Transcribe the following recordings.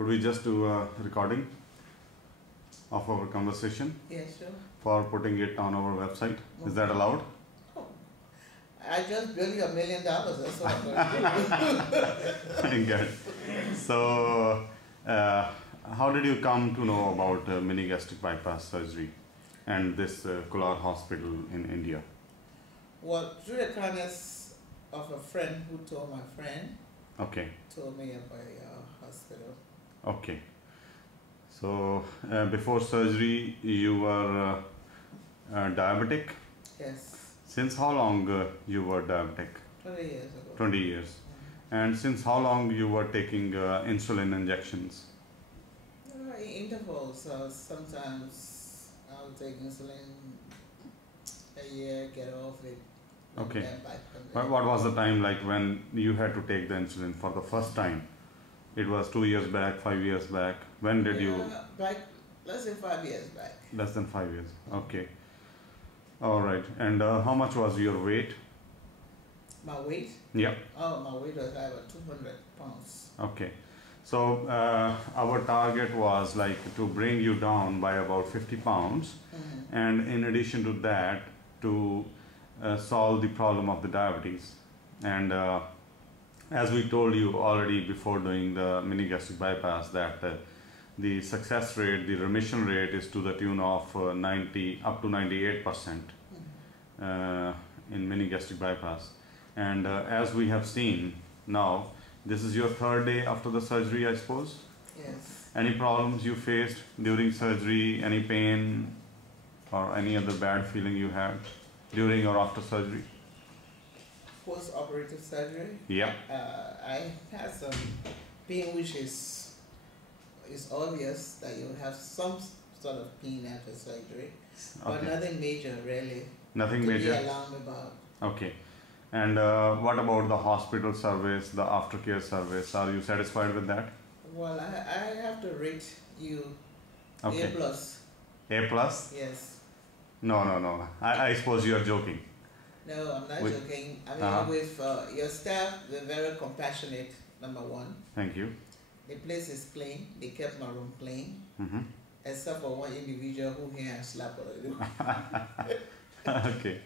Could we just do a recording of our conversation? Yes, sure. For putting it on our website? Okay. Is that allowed? Oh, I just bill you $1 million. That's what I'm going to do. Good. So, how did you come to know about mini gastric bypass surgery and this Kular hospital in India? Well, through the kindness of a friend who told my friend. Okay. Told me about your hospital. Okay. So, before surgery, you were diabetic? Yes. Since how long you were diabetic? 20 years ago. 20 years. And since how long you were taking insulin injections? In intervals. Sometimes I'll take insulin a year, get off it. Okay. But what was the time like when you had to take the insulin for the first time? It was 2 years back, 5 years back. When did you? Back, less than 5 years back. Less than 5 years. Okay. All right. And how much was your weight? My weight? Yeah. Oh, my weight was about 200 pounds. Okay. So our target was like to bring you down by about 50 pounds. Mm-hmm. And in addition to that, to solve the problem of the diabetes. And as we told you already before doing the mini gastric bypass, that the success rate, the remission rate is to the tune of 90 up to 98% in mini gastric bypass. And as we have seen now, this is your third day after the surgery, I suppose? Yes. Any problems you faced during surgery, any pain or any other bad feeling you had during or after surgery? Post-operative surgery? Yeah. I had some pain which is obvious that you have some sort of pain after surgery, but nothing major really. Nothing major? To be alarmed about. Okay. And what about the hospital service, the aftercare service? Are you satisfied with that? Well, I have to rate you okay. A plus. A plus? Yes. No. I suppose you are joking. No, I'm not joking. I mean, with your staff, they're very compassionate, number one. Thank you. The place is clean. They kept my room clean. Mm-hmm. Except for one individual who came and slapped already. Okay.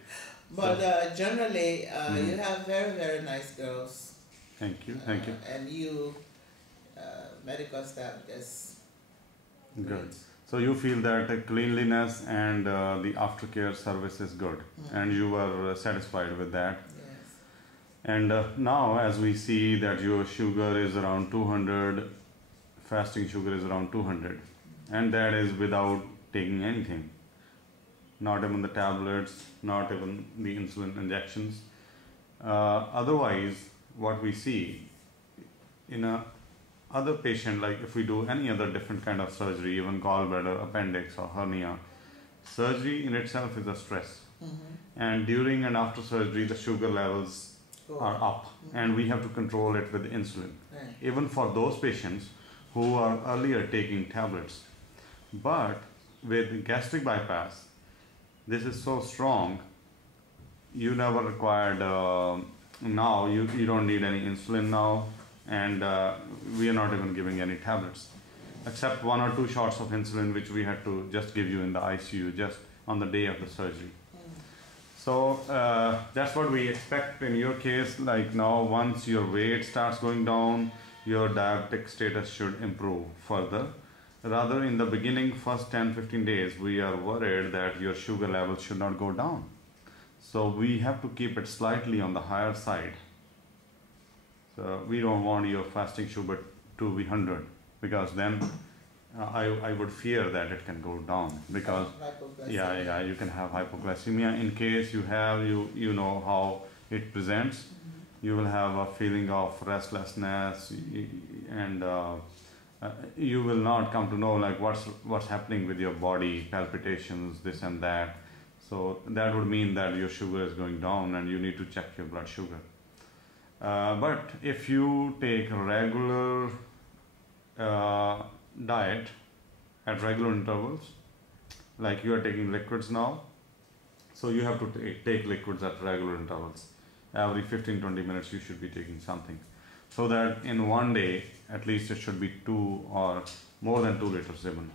But generally, you have very, very nice girls. Thank you. Thank you. And you, medical staff, just good. Great. So you feel that cleanliness and the aftercare service is good, and you were satisfied with that. Yes. And now, as we see that your sugar is around 200, fasting sugar is around 200, and that is without taking anything. Not even the tablets, not even the insulin injections. Otherwise, what we see in a other patient, like if we do any other different kind of surgery, even gallbladder, appendix or hernia, surgery in itself is a stress. Mm-hmm. And during and after surgery, the sugar levels are up, and we have to control it with insulin. Right. Even for those patients who are earlier taking tablets. But with gastric bypass, this is so strong, you never required, now you don't need any insulin now, and we are not even giving any tablets, except 1 or 2 shots of insulin which we had to just give you in the ICU just on the day of the surgery. So that's what we expect in your case. Like now, once your weight starts going down, your diabetic status should improve further. Rather, in the beginning, first 10-15 days, we are worried that your sugar levels should not go down. So we have to keep it slightly on the higher side. So we don't want your fasting sugar to be 100, because then I would fear that it can go down, because yeah, you can have hypoglycemia. In case you have, you know how it presents. You will have a feeling of restlessness, and you will not come to know like what's happening with your body, palpitations, this and that. So that would mean that your sugar is going down and you need to check your blood sugar. But if you take regular diet at regular intervals, like you are taking liquids now, so you have to take liquids at regular intervals. Every 15-20 minutes you should be taking something, so that in one day at least it should be 2 or more than 2 liters even.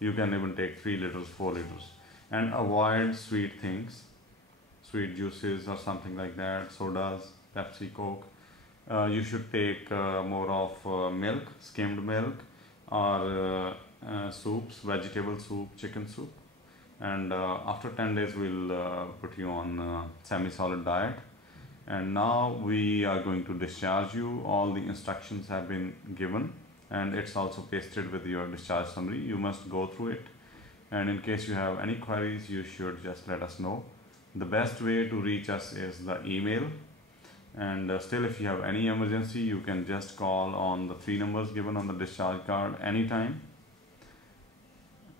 You can even take 3 liters, 4 liters, and avoid sweet things, sweet juices or something like that, sodas, Pepsi, Coke. You should take more of milk, skimmed milk, or soups, vegetable soup, chicken soup. And after 10 days we'll put you on semi-solid diet. And now we are going to discharge you. All the instructions have been given and it's also pasted with your discharge summary. You must go through it, and in case you have any queries you should just let us know. The best way to reach us is the email, and still if you have any emergency you can just call on the 3 numbers given on the discharge card anytime.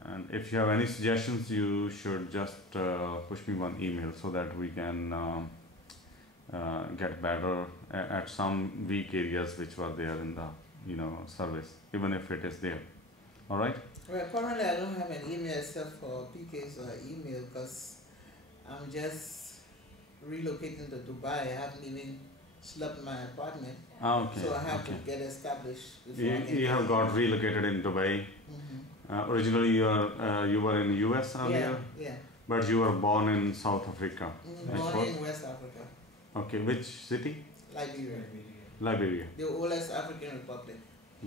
And if you have any suggestions you should just push me one email so that we can get better at some weak areas which were there in the service, even if it is there. All right. Well, currently I don't have an email except for PK's email because I'm just relocating to Dubai. I haven't even slept in my apartment. Okay. So I have to get established before you have got relocated in Dubai. Originally you were in US earlier. Yeah. But you were born in South Africa. Born in West Africa. Okay, which city? Liberia. The oldest African republic.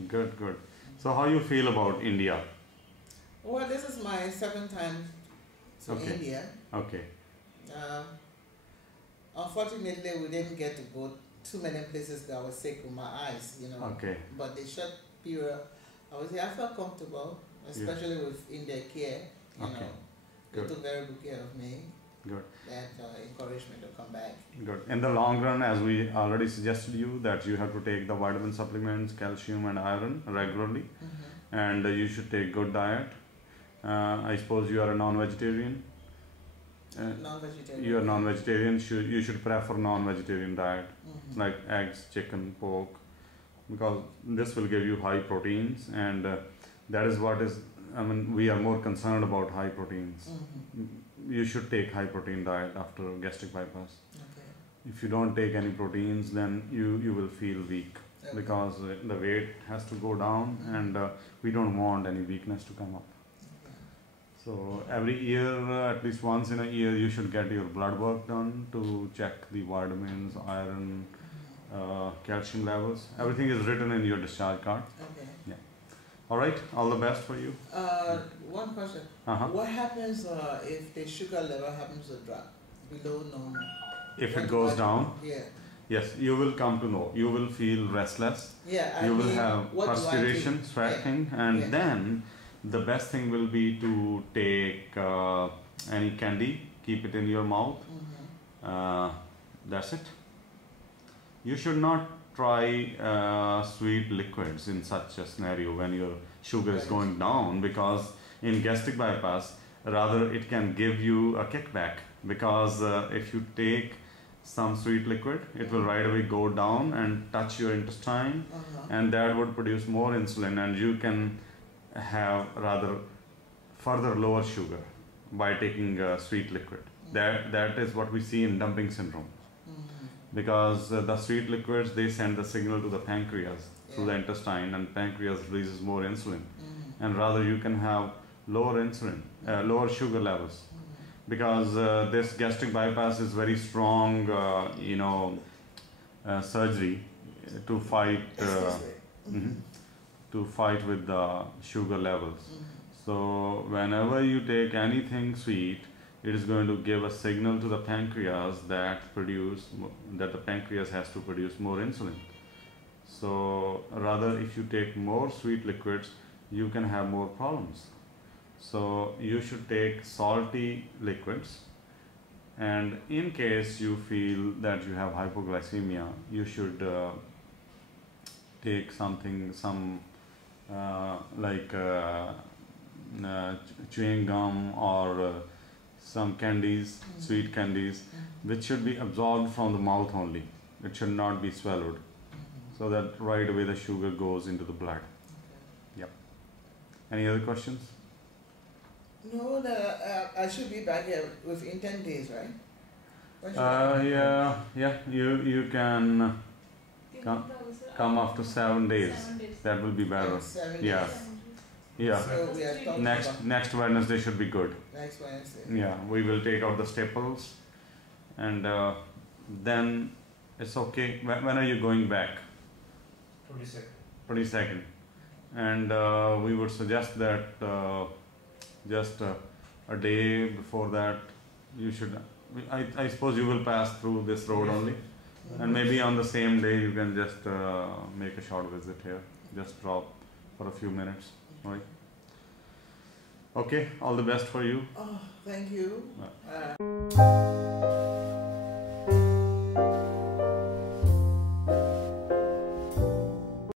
Good. So how you feel about India? Well, this is my 7th time to India. Okay. Unfortunately, we didn't get to go too many places that I was sick with my eyes, Okay. But the short period I was here, I felt comfortable, especially within their care. They took very good care of me. Good. That encouraged me to come back. Good. In the long run, as we already suggested you, that you have to take the vitamin supplements, calcium and iron regularly, and you should take good diet. I suppose you are a non-vegetarian. Non-vegetarian. You are non-vegetarian. You should prefer non-vegetarian diet, like eggs, chicken, pork, because this will give you high proteins, and that is what is. We are more concerned about high proteins. You should take high protein diet after gastric bypass. Okay. If you don't take any proteins, then you will feel weak, because the weight has to go down, and we don't want any weakness to come up. So every year, at least once in a year, you should get your blood work done to check the vitamins, iron, calcium levels. Everything is written in your discharge card. Okay. Yeah. All right. All the best for you. One question. What happens if the sugar level happens to drop below normal? If it goes down? Yeah. Yes, you will come to know. You will feel restless. Yeah. You will have perspiration, sweating, and then the best thing will be to take any candy, keep it in your mouth. That's it. You should not try sweet liquids in such a scenario when your sugar is going down, because in gastric bypass, rather it can give you a kickback, because if you take some sweet liquid, it will right away go down and touch your intestine, and that would produce more insulin, and you can have rather further lower sugar by taking sweet liquid. That is what we see in dumping syndrome, because the sweet liquids, they send the signal to the pancreas through the intestine, and pancreas releases more insulin, and rather you can have lower insulin, lower sugar levels, because this gastric bypass is very strong surgery to fight with the sugar levels. So whenever you take anything sweet, it is going to give a signal to the pancreas that the pancreas has to produce more insulin. So rather, if you take more sweet liquids, you can have more problems. So you should take salty liquids, and in case you feel that you have hypoglycemia, you should take some like chewing gum or some candies, sweet candies, which should be absorbed from the mouth only. It should not be swallowed, so that right away the sugar goes into the blood. Yep. Any other questions? No, I should be back here within 10 days, right? Yeah, you can come. come after 7 days. 7 days. That will be better. And 7 Yeah. days. Yeah. So we are talking about Next Wednesday should be good. next Wednesday. Yeah, we will take out the staples, and then it's okay. When are you going back? 22nd. 22nd. And we would suggest that just a day before that you should. I suppose you will pass through this road only, and maybe on the same day you can just make a short visit here. Just drop for a few minutes, right? Okay, all the best for you. Oh, thank you. Bye.